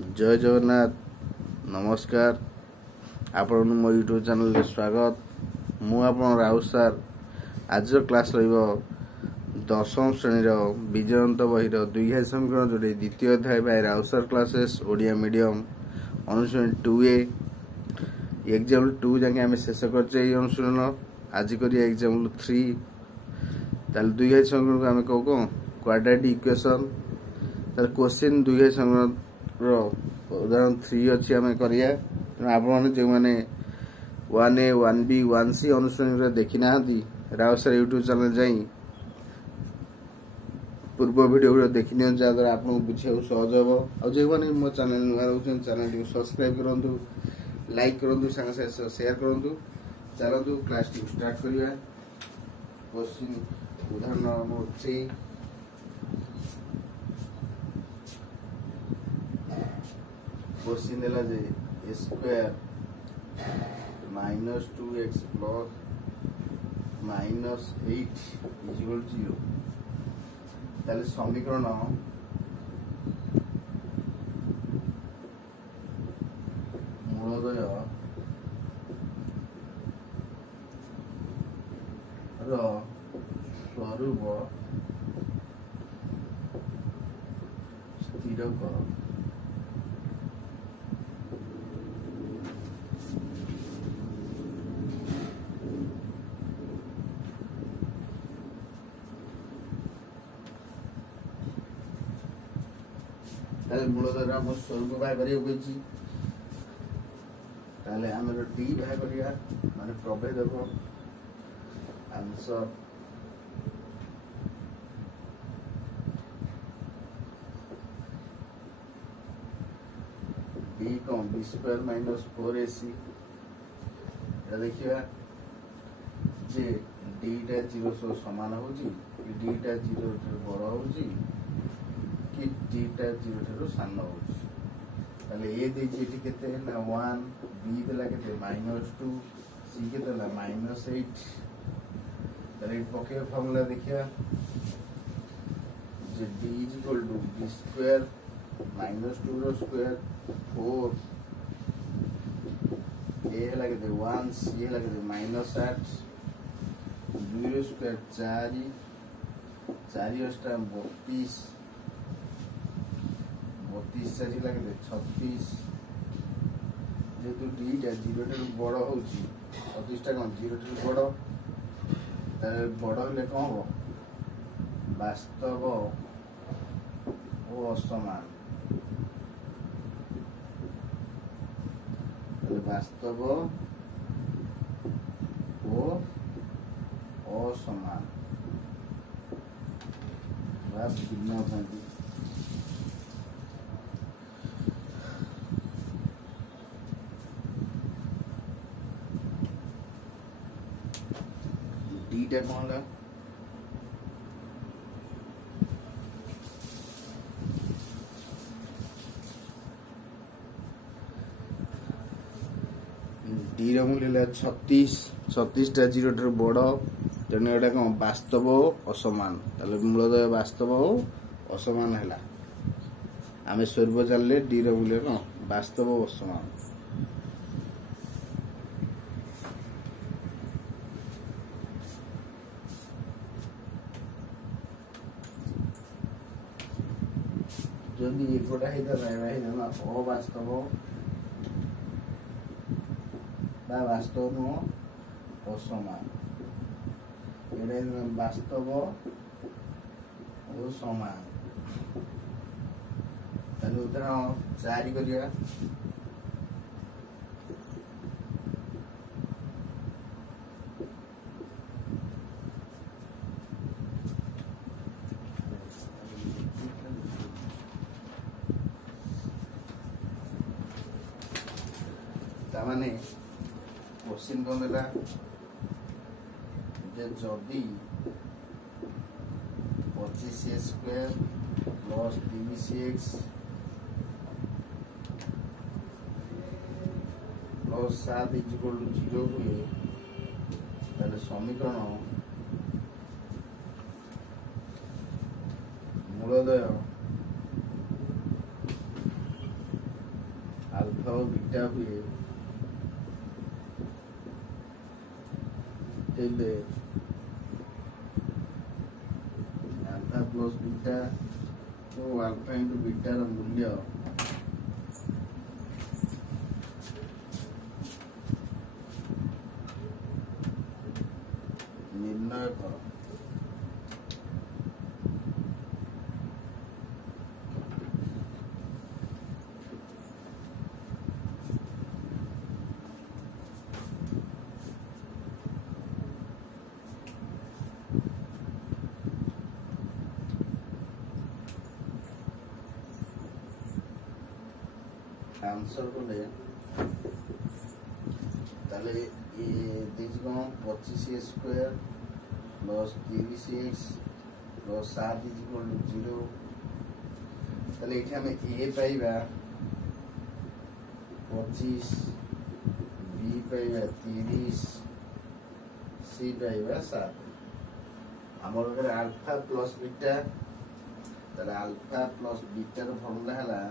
जय जगन्नाथ नमस्कार आपण मो यूट्यूब चैनल रे स्वागत मु आपण राउत सर आज क्लास रहिबो दशम श्रेणी विजयंत बहिर द्विघाई समीकरण जोड़े द्वितीय अध्याय by Raut sir classes Odia medium अनुशीलन 2A एग्जाम्पल 2 जाके आम शेष करछे ए अनुशीलन आज करिया एग्जाम्पल 3 ताल द्विघाई समीकरण को आम कहो क्वाड्रेटिक इक्वेशन ताल क्वेश्चन द्विघाई समीकरण उदाहरण 3 अच्छी आम करिया आपण जो मैंने 1A 1B 1C अनुशीलन देखी ना राउत सर यूट्यूब चैनल जाई पूर्व वीडियो देखी नि जहाँ आपको बुझे सहज हम और जो मैंने मो चैनल नुआ रोचन चैनल को सब्सक्राइब करूँ लाइक करूँ सांग शेयर करूँ चलतु क्लास स्टार्ट करिया क्वेश्चन उदाहरण नंबर 3 क्वेश्चन देला जे a square minus 2x plus minus 8 is equal to 0 ताले समीकरण मूलदय स्वरूप स्थिर कर मूलधर आम स्वरूप बाहर कर डी बाहर करिया माने प्रभेद आंसर डी कौन बी स्क्वायर माइनस 4ac देखिए जे डी टा 0 सो समान होजी डी टा 0 बड़ होजी कि डी टा 0 ठारो सान होजी ताले ए दे जेटी केते ना 1 बी देला केते -2 सी केते देला -8 ताले पके फार्मूला देखिया जे d is equal to b square -2 रो स्क्वायर 4 ए है लगे 1 सी है लगे -8 2 स्क्वायर 4 4 अष्टा 32 चारि लगे 36 जेतु डी टा 0 ठाରୁ बड़ होची 36 टा कौन 0 ठाରୁ बड़ तार बड़ ले कौन हो वास्तव और असमान वास्तव और असमान वा भिन्न होती डी टा कौन ला डी रो मूल्य 36 टा 0 ठाରୁ बड़ तेणु एटा कौन वास्तव असमान ताले मूलदय वास्तव असमान है आम स्वरूप जानले डी रो मूल्य कौन वास्तव असमान जदि एकोटा अवास्तव वास्तव नुह असमान वास्तव और समान उदाहरण 4 करिया तामाने क्वेश्चन कौन देला जे जदि 25a square plus 3bcx plus 7 is equal to 0 हुए ताले समीकरण मूलदय ଆଲଫା ଓ ବିଟା ହୁଏ ତେବେ ଆଲଫା ପ୍ଲସ୍ ବିଟା ଓ ଆଲଫା ଇଣ୍ଟୁ ବିଟାର ମୂଲ୍ୟ ନିର୍ଣ୍ଣୟ କର। आंसर कले ताले ये देखो 25 square plus 30x plus 7 is equal to 0 ताले एठी हमें a पाइबा 25 b पाइबा 30 c पाइबा 7 हमर अगर अल्फा प्लस बीटा ताले अल्फा प्लस बीटा रो फॉर्मूला हला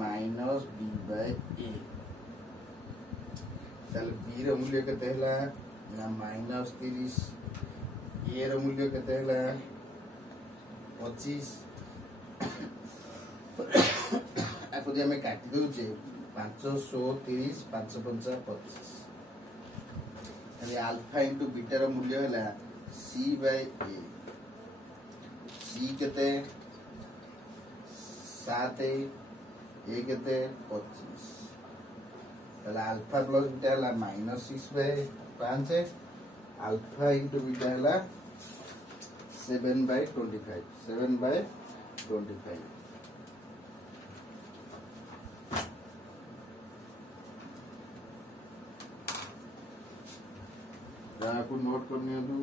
माइनस बी बाय ए ताले बी रो मूल्य केते हला ना माइनस 30 ए रो मूल्य केते हला 25 आको जे हमें काटी दोचे 530 5 5 25 ताले अल्फा इनटू बीटा रो मूल्य हला सी बाय ए सी केते 7 ये केते 25 ताले अल्फा प्लस बीटा हला -6/5 अल्फा इनटू बीटा हला 7/25 7/25 को नोट करनी है तू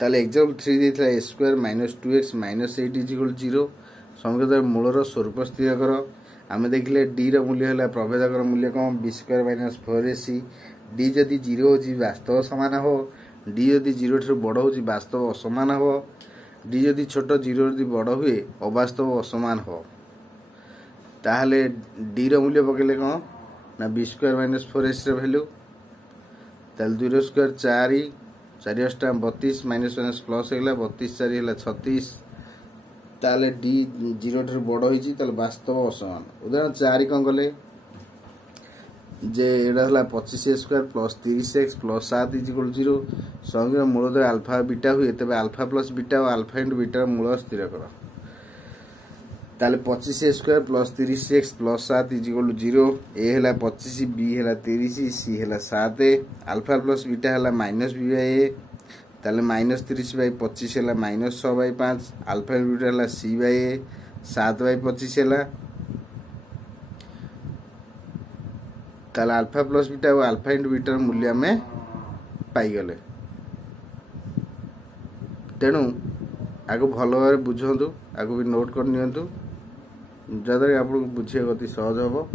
ताले example 3 देथिला a square minus 2x minus 8 is equal 0 समीकरण मूलर स्वरूप स्थिर कर आमे देखिले d रो मूल्य हला प्रभेदकर मूल्य कम b square minus 4ac d जदि 0 होजी वास्तव समान हो d जदि 0 ठर बड़ होजी वास्तव असमान हो d जदि छोट 0 जदि बड़ हुए अवास्तव असमान हो ताहले d रो मूल्य पकेले कोन ना b स्क्वायर माइनस 4ac रो वैल्यू ताल 2 रो स्क्वायर 4 4 अष्टाम 32 माइनस 1 प्लस हेला 32 4 हेला 36 ताले d 0 ठर बड़ होईची ताले वास्तव असमान उदाहरण 4 कोन गले जे एडा हला 25 square plus 30x plus 7 is equal 0 संगे मूलद अल्फा बीटा हुए तबे अल्फा प्लस बीटा और अल्फा इनटू बीटा मूल स्थिर कर ताले 25 square plus 30x plus 7 is equal 0 ए हला 25 b हला 30 c हला 7 अल्फा प्लस बीटा हला माइनस b बाय a ताले माइनस 30 बाय 25 हला माइनस 6 बाय 5 अल्फा बीटा हला c बाय a 7 बाय 25 हला ताले अल्फा प्लस बीटा और अल्फा इनटू बीटा मूल्य में पाई गले तेणु आगो भल भाव बुझंतु आगो भी नोट कर नियंतु जदर आपको बुझे गति सहज हो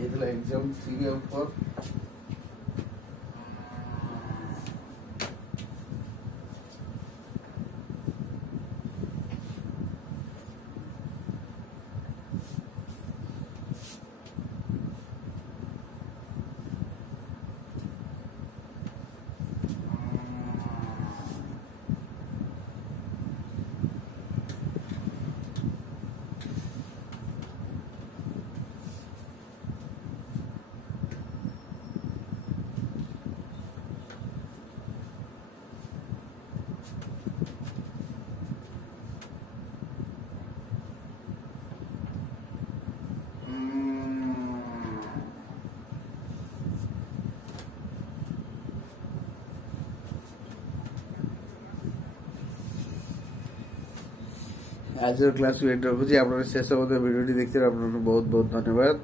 ये तो एग्जाम 3 और 4 आज क्लास को एंड रखुची। आप शेष भिडियो देखते बहुत बहुत धन्यवाद।